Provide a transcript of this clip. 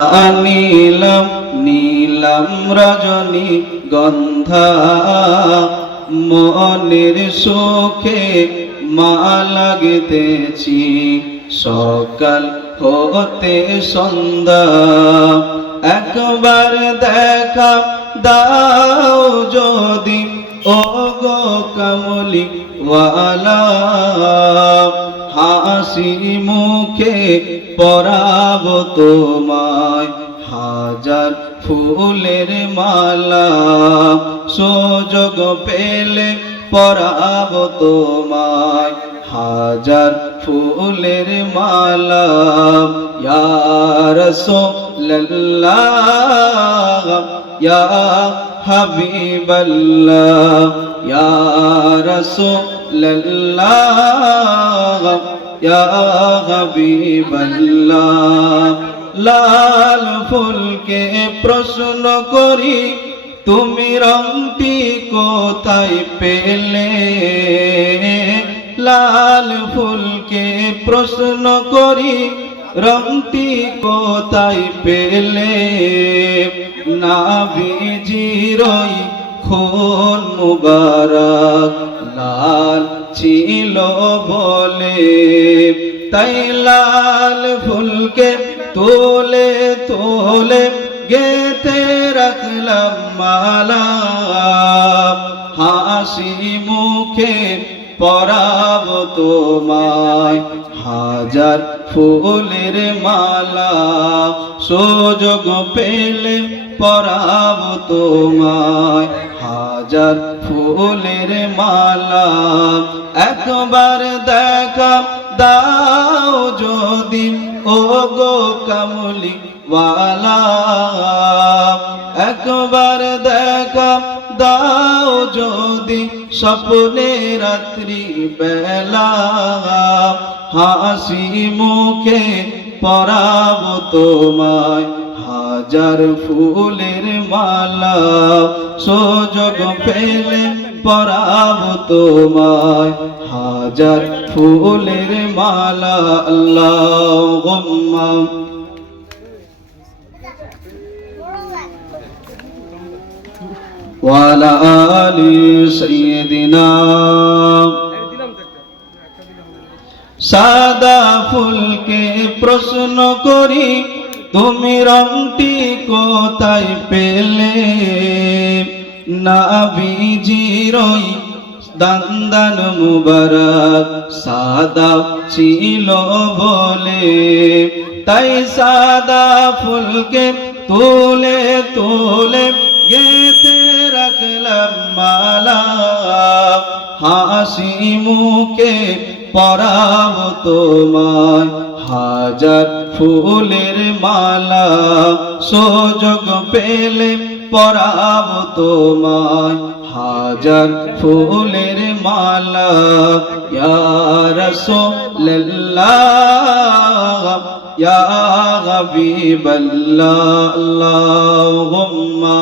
নীলম নীলম রজনী গন্ধা। মনের সুখে মা লাগতেছি, সকাল হতে সন্ধ্যা। একবার দেখা দাও যদি ও গো কমলি ওয়ালা, হাসি মুখে পরাব তোমায়, হাজার ফুলের মালা, সুযোগ পেলে পরাব তোমায়, হাজার ফুলের মালা ইয়ার সোল্লাহ ইয়া হাবিবাল্লাহ, ইয়া রাসূলাল্লাহ, ইয়া হাবিবাল্লাহ। লাল ফুলকে প্রশ্ন করি, তুমি রংটি কোথায় পেলে? লাল ফুলকে প্রশ্ন করি রংটি কোথায় পেলে? না নাবিজিরই খুন মুবারক, লাল ছিল বলে। তাই লাল ফুলকে তোলে তোলে গেতে রাখলাম মালা। হাসি মুখে পরাব তোমায়। হাজার ফুলের মালা সুযোগ পেলে পরাব তোমায়। হাজার ফুলের মালা একবার দেখা দাও যদি। ও গো কামলি একবার দেখা দাও স্বপ্নে রাত্রি বেলা হাসি মুখে পরাব তোমায় হাজার ফুলের মালা সুযোগ পেলে পরাব তোমায় হাজার ফুলের মালা আল্লাহ وعلى آل سيدنا সাদা ফুলকে প্রশ্ন করি, তুমি রংটি কোথায় পেলে? নাবিজিরই দান্দান মুবারক সাদা ছিল বলে। তাই সাদা ফুলকে তুলে তুলে গেতে রাখলাম মালা, হাসি মুখে পরাব তোমায়। হাজার ফুলের মালা, সুযোগ পেলে পরাব তোমায়। হাজার ফুলের মালা রাসূলুল্লাহ, ইয়া হাবিবাল্লাহ, আল্লাহুম্মা।